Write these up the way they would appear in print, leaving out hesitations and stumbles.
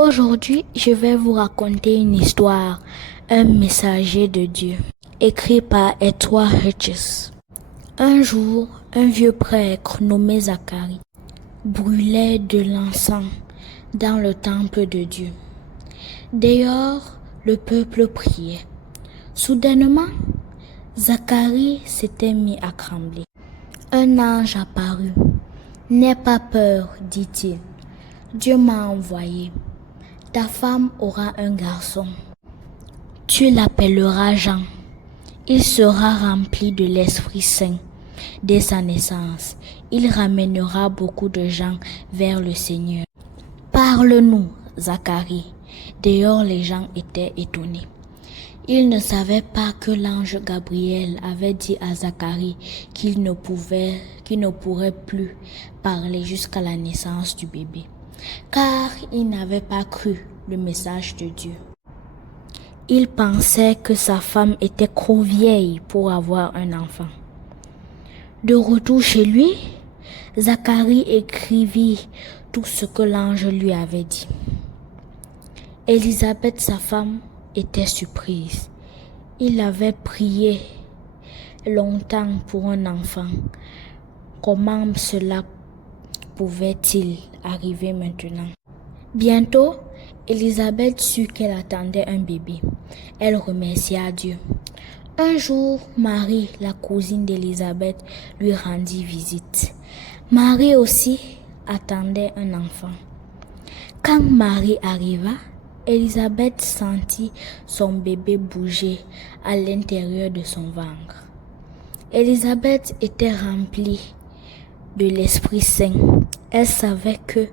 Aujourd'hui, je vais vous raconter une histoire, un messager de Dieu, écrit par Edward Hughes. Un jour, un vieux prêtre nommé Zacharie brûlait de l'encens dans le temple de Dieu. Dehors, le peuple priait. Soudainement, Zacharie s'était mis à trembler. Un ange apparut. « N'aie pas peur, dit-il. Dieu m'a envoyé. Ta femme aura un garçon. Tu l'appelleras Jean. Il sera rempli de l'Esprit Saint. Dès sa naissance, il ramènera beaucoup de gens vers le Seigneur. Parle-nous, Zacharie. » Dehors, les gens étaient étonnés. Ils ne savaient pas que l'ange Gabriel avait dit à Zacharie qu'il ne pourrait plus parler jusqu'à la naissance du bébé, car il n'avait pas cru le message de Dieu. Il pensait que sa femme était trop vieille pour avoir un enfant. De retour chez lui, Zacharie écrivit tout ce que l'ange lui avait dit. Élisabeth, sa femme, était surprise. Il avait prié longtemps pour un enfant. Comment cela pouvait-il arriver maintenant? Bientôt, Élisabeth sut qu'elle attendait un bébé. Elle remercia Dieu. Un jour, Marie, la cousine d'Élisabeth, lui rendit visite. Marie aussi attendait un enfant. Quand Marie arriva, Élisabeth sentit son bébé bouger à l'intérieur de son ventre. Élisabeth était remplie de l'Esprit Saint. Elle savait que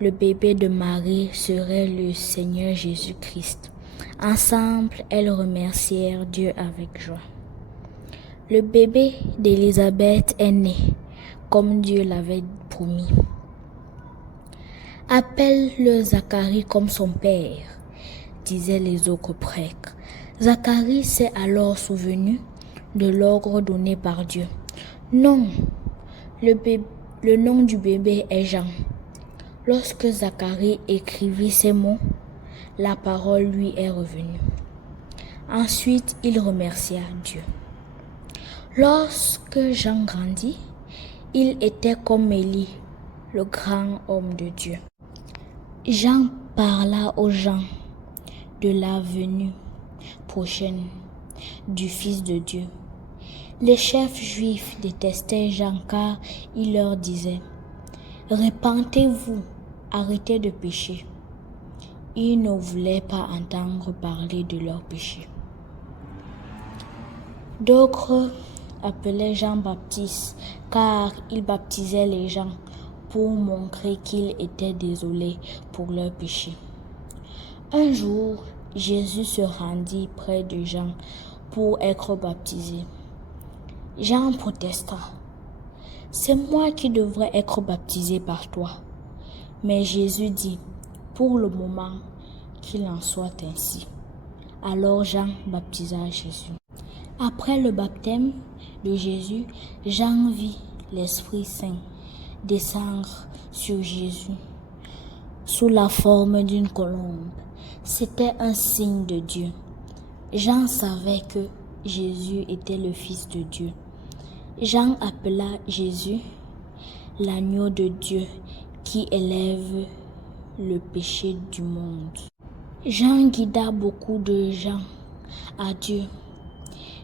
le bébé de Marie serait le Seigneur Jésus-Christ. Ensemble, elles remercièrent Dieu avec joie. Le bébé d'Élisabeth est né, comme Dieu l'avait promis. « Appelle-le Zacharie comme son père, » disaient les autres prêtres. Zacharie s'est alors souvenu de l'ordre donné par Dieu. « Non, le nom du bébé est Jean. » Lorsque Zacharie écrivit ces mots, la parole lui est revenue. Ensuite, il remercia Dieu. Lorsque Jean grandit, il était comme Élie, le grand homme de Dieu. Jean parla aux gens de la venue prochaine du Fils de Dieu. Les chefs juifs détestaient Jean car il leur disait « Repentez-vous, arrêtez de pécher. » Ils ne voulaient pas entendre parler de leurs péchés. D'autres appelaient Jean-Baptiste car il baptisait les gens pour montrer qu'il était désolé pour leurs péchés. Un jour, Jésus se rendit près de Jean pour être baptisé. Jean protesta. « C'est moi qui devrais être baptisé par toi. » Mais Jésus dit, « Pour le moment, qu'il en soit ainsi. » Alors Jean baptisa Jésus. Après le baptême de Jésus, Jean vit l'Esprit Saint descendre sur Jésus sous la forme d'une colombe. C'était un signe de Dieu. Jean savait que Jésus était le Fils de Dieu. Jean appela Jésus l'agneau de Dieu qui élève le péché du monde. Jean guida beaucoup de gens à Dieu.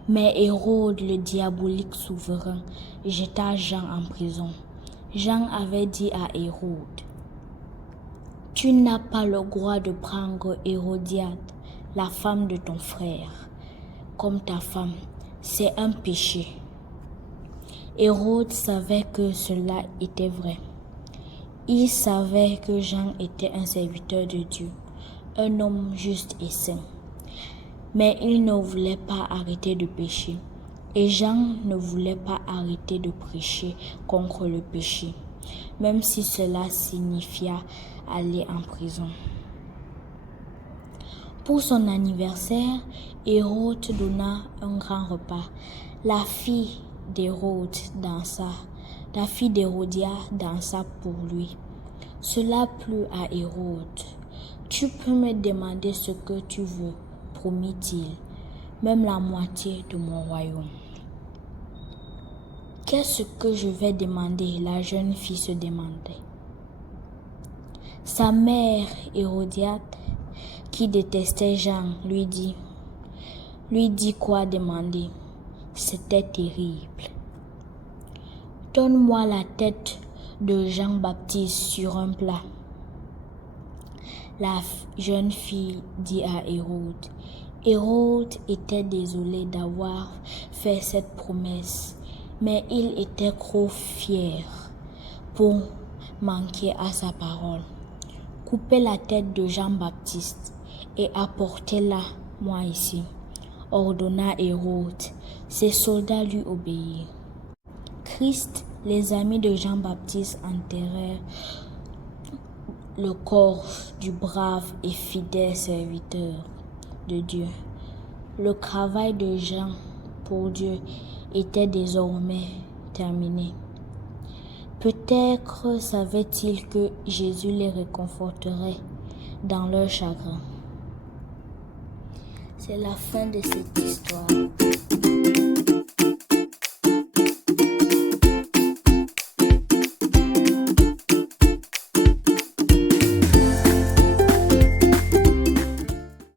Mais Hérode, le diabolique souverain, jeta Jean en prison. Jean avait dit à Hérode, « Tu n'as pas le droit de prendre Hérodiade, la femme de ton frère, comme ta femme. C'est un péché. » Hérode savait que cela était vrai. Il savait que Jean était un serviteur de Dieu, un homme juste et saint. Mais il ne voulait pas arrêter de pécher. Et Jean ne voulait pas arrêter de prêcher contre le péché, même si cela signifiait aller en prison. Pour son anniversaire, Hérode donna un grand repas. La fille d'Hérodia dansa pour lui. Cela plut à Hérode. Tu peux me demander ce que tu veux, promit-il, même la moitié de mon royaume. Qu'est-ce que je vais demander? La jeune fille se demandait. Sa mère, Hérodiade, qui détestait Jean, lui dit quoi demander. C'était terrible. Donne-moi la tête de Jean-Baptiste sur un plat. La jeune fille dit à Hérode. Hérode était désolé d'avoir fait cette promesse, mais il était trop fier pour manquer à sa parole. Coupez la tête de Jean-Baptiste et apportez-la moi ici, ordonna Hérode. Ses soldats lui obéirent. Christ, les amis de Jean-Baptiste enterrèrent le corps du brave et fidèle serviteur de Dieu. Le travail de Jean pour Dieu était désormais terminé. Peut-être savait-il que Jésus les réconforterait dans leur chagrin. C'est la fin de cette histoire.